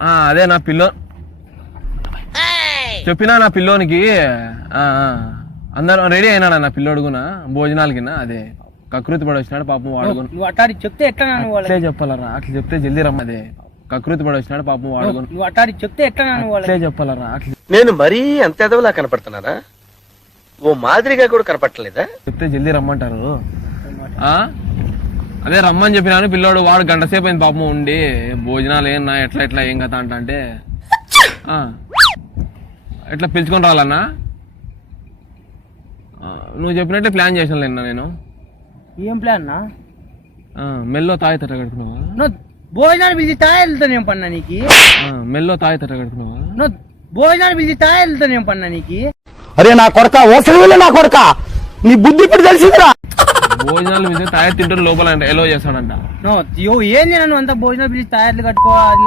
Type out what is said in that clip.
అదే నా చెప్పినా నా పిల్లోనికి అందరూ రెడీ అయినాడు నా పిల్లోడుగునా భోజనాలకి అదే కకృతి పడి వచ్చినాడు పాపం వాడుకుని అట్టాడి చెప్తే ఎట్లా అట్లే చెప్పాలరా అట్లా చెప్తే జల్దీ రమ్మ అదే కకృతి పడి వచ్చినాడు పాపం వాడుకుని అట్టాడి చెప్తే ఎట్లా అట్లే చెప్పాలరా అట్లా నేను మరీ అంత ఎదవలా కనపడుతున్నారా? ఓ మాదిరిగా కూడా కనపడలేదా? చెప్తే జల్దీ రమ్మంటారు. అదే రమ్మని చెప్పినాను పిల్లోడు వాడు గంట సేపు అయింది పాపం ఉండి భోజనాలు ఏమన్నా ఎట్లా ఏం కదా అంటే ఎట్లా పిలుచుకొని రావాలన్నా నువ్వు చెప్పినట్టే ప్లాన్ చేసాను నిన్న నేను. ఏం ప్లాన్ నా? మెల్లో తాయి తట్ట కడుతున్నావా? భోజనాలు బిజీ తాయెళ్తానేం పన్నా నీకు? మెల్లో తాయి తట్ట కడుతున్నావా? భోజనాలు బిజీ తాయెళ్తానేం పన్నా నీకు? అరే నా కొడక ఓసలి నా కొడక నీ బుద్ధి ఇప్పుడు తెలిసిందిరా. భోజనాలు బిజీ తాయి తింటారు లోపల ఎలో చేస్తాడంట. ఏంది నన్ను అంత భోజనాలు బిజీ తాయెట్లు కట్టుకోవాలి